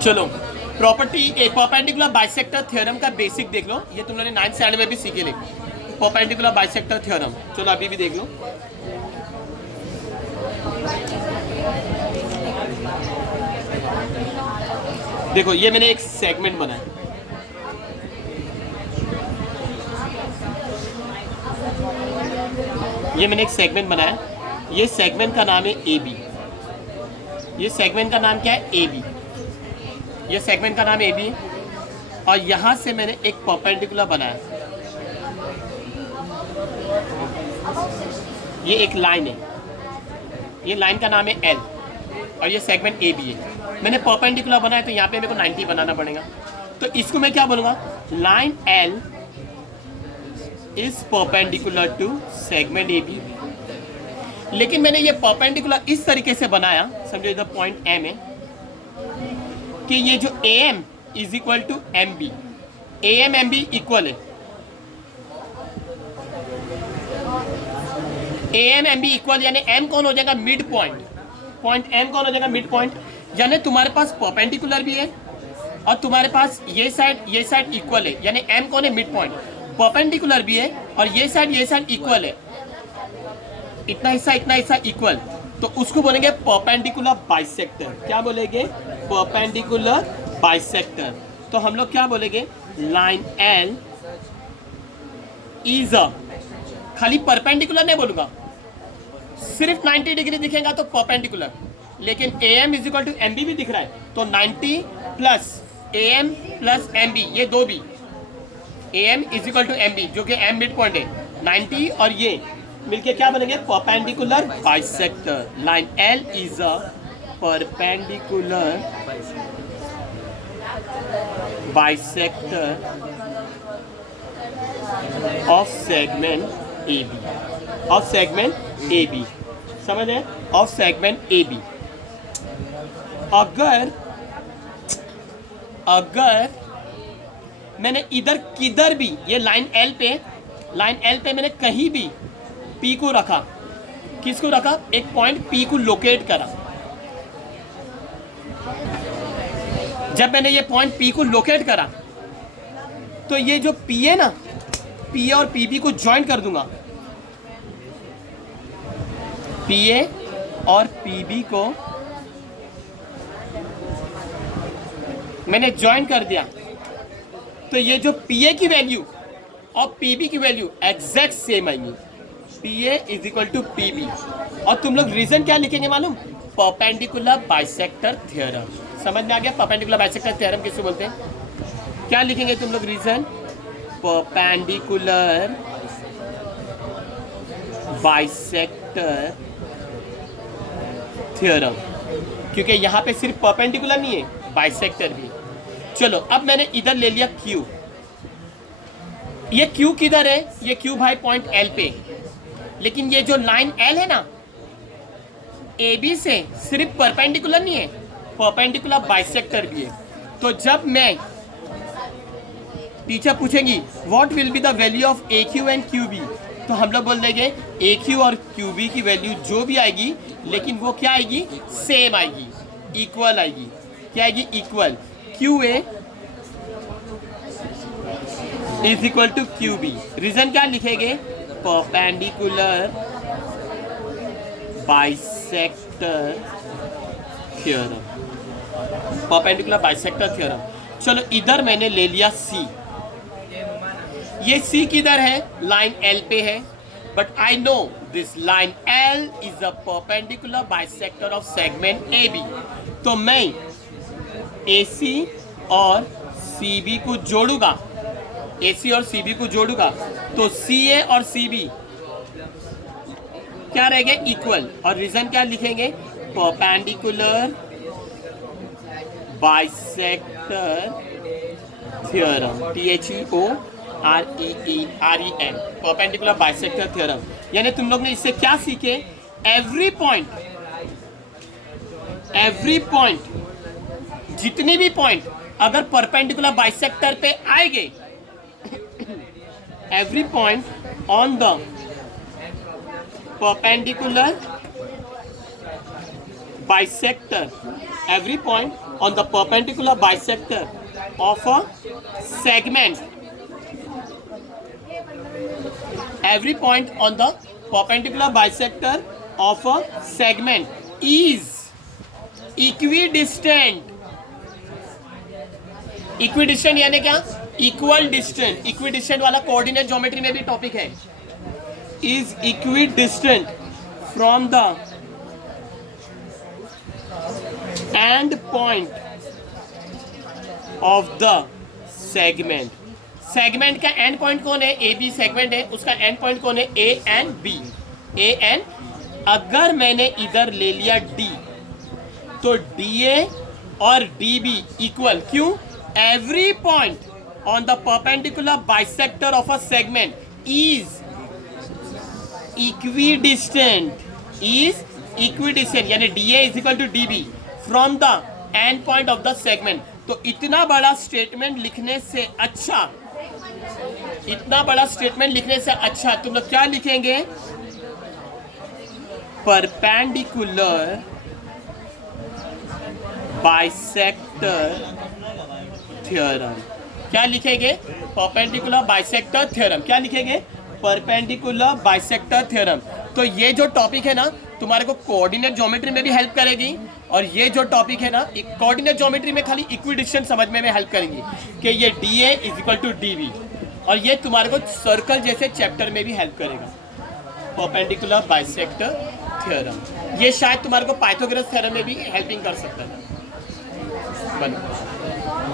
चलो प्रॉपर्टी ए perpendicular bisector theorem का basic देख लो, ये तुम लोगों ने 9th स्टैंडर्ड में भी सीखे ले। परपेंडिकुलर बाइसेक्टर थ्योरम चलो अभी भी देख लो। देखो ये मैंने एक सेगमेंट बनाया, ये मैंने एक सेगमेंट बनाया, ये सेगमेंट का नाम है ए बी। ये सेगमेंट का नाम क्या है? A B. ये सेगमेंट का नाम ए बी और यहां से मैंने एक परपेंडिकुलर बनाया, ये एक लाइन है, ये लाइन का नाम है एल और ये सेगमेंट ए बी है। मैंने परपेंडिकुलर बनाया तो यहाँ पे मेरे को 90 बनाना पड़ेगा, तो इसको मैं क्या बोलूँगा? Line L is perpendicular to segment A B. लेकिन मैंने ये परपेंडिकुलर इस तरीके से बनाया, समझो इधर पॉइंट एम है, कि ये जो A M is equal to M B, A M M B equal है, A M M B equal, यानी एम कौन हो जाएगा? Mid point. पॉइंट एम कौन हो जाएगा? Mid point. यानी तुम्हारे पास परपेंडिकुलर भी है और तुम्हारे पास ये साइड इक्वल है, यानी एम कौन है? Mid point. परपेंडिकुलर भी है और ये साइड इक्वल है, इतना हिस्सा इक्वल, तो उसको बोलेंगे परपेंडिकुलर बाइसेक्टर। क्या बोलेंगे? Perpendicular bisector. तो हम लोग क्या बोलेंगे? लाइन एल इज अ, खाली परपेंडिकुलर नहीं बोलूंगा, सिर्फ 90 डिग्री दिखेगा तो परपेंडिकुलर, लेकिन A M is equal to M B भी दिख रहा है तो 90 plus A M plus M B, ये दो भी, A M is equal to M B जो कि एम मिड पॉइंट है, 90 और ये मिलके क्या बनेंगे? Perpendicular bisector. Line L is a perpendicular bisector of segment A B, of segment A B, समझ है? Of segment A B. अगर मैंने इधर किधर भी ये लाइन एल पे मैंने कहीं भी पी को रखा, किसको रखा? एक पॉइंट पी को लोकेट करा। जब मैंने ये पॉइंट पी को लोकेट करा तो ये जो पी है ना, पी और पी बी को ज्वाइन कर दूंगा, पी ए और पी बी को मैंने ज्वाइन कर दिया, तो ये जो पी ए की वैल्यू और पी बी की वैल्यू एग्जैक्ट सेम आएंगी। P A is equal to P B. और तुम लोग रीजन क्या लिखेंगे मालूम? Perpendicular bisector theorem. समझ में आ गया? परपेंडिकुलर बाइसेक्टर थ्योरम किसको बोलते हैं? क्या लिखेंगे तुम लोग रीजन? परपेंडिकुलर बाइसेक्टर थ्योरम, क्योंकि यहाँ पे सिर्फ परपेंडिकुलर नहीं है, बाइसेक्टर भी। चलो अब मैंने इधर ले लिया Q, ये Q किधर है? ये Q भाई पॉइंट L पे, लेकिन ये जो लाइन L है ना, AB से सिर्फ परपेंडिकुलर नहीं है, परपेंडिकुलर बाइसेक्टर भी है। तो जब मैं टीचर पूछेंगी what will be the value of AQ and QB, तो हम लोग बोल देंगे AQ और QB की वैल्यू जो भी आएगी, लेकिन वो क्या आएगी? सेम आएगी, इक्वल आएगी। क्या आएगी? Equal. QA is equal to QB। Reason क्या लिखेंगे? Perpendicular bisector theorem, perpendicular bisector theorem. चलो इधर मैंने ले लिया C, ये C किधर है? लाइन L पे है, but I know this line L is a perpendicular bisector of segment AB। तो मैं AC और CB को जोड़ूंगा, AC और CB को जोड़ूंगा, तो CA और CB क्या रहेंगे? इक्वल। और रीजन क्या लिखेंगे? Perpendicular bisector theorem, THEOREN, perpendicular bisector theorem. यानी तुम लोग ने इससे क्या सीखे? एवरी पॉइंट, जितनी भी पॉइंट अगर परपेंडिकुलर बाइसेक्टर पे आएंगे, every point on the perpendicular bisector every point on the perpendicular bisector of a segment, every point on the perpendicular bisector of a segment is equidistant. Equidistant यानी क्या? Equal distant. Equidistant वाला coordinate geometry में भी topic है. Is equidistant from the end point of the segment. Segment का and point कौन है? A B segment है, उसका एंड पॉइंट कौन है? A and B. A and, अगर मैंने इधर ले लिया डी, तो डी ए और डी बी इक्वल. क्यों? Every point on the perpendicular bisector of a segment is equidistant. Is equidistant यानी DA is equal to DB from the end point of the segment. तो इतना बड़ा statement लिखने से अच्छा, इतना बड़ा स्टेटमेंट लिखने से अच्छा तुम लोग क्या लिखेंगे? Perpendicular bisector theorem. क्या लिखेंगे? Perpendicular bisector theorem. क्या लिखेंगे? Perpendicular bisector theorem. तो ये जो टॉपिक है ना, तुम्हारे को कोऑर्डिनेट ज्योमेट्री में भी हेल्प करेगी, और ये जो टॉपिक है ना, कोऑर्डिनेट ज्योमेट्री में खाली इक्विडिस्टेंट समझने में हेल्प करेंगी कि ये D A is equal to D B, और ये तुम्हारे को सर्कल जैसे चैप्टर में भी हेल्प करेगा. परपेंडिकुलर बाइसेक्टर थ्योरम ये शायद तुम्हारे को पाइथागोरस थ्योरम में भी हेल्पिंग कर सकता है. बनो.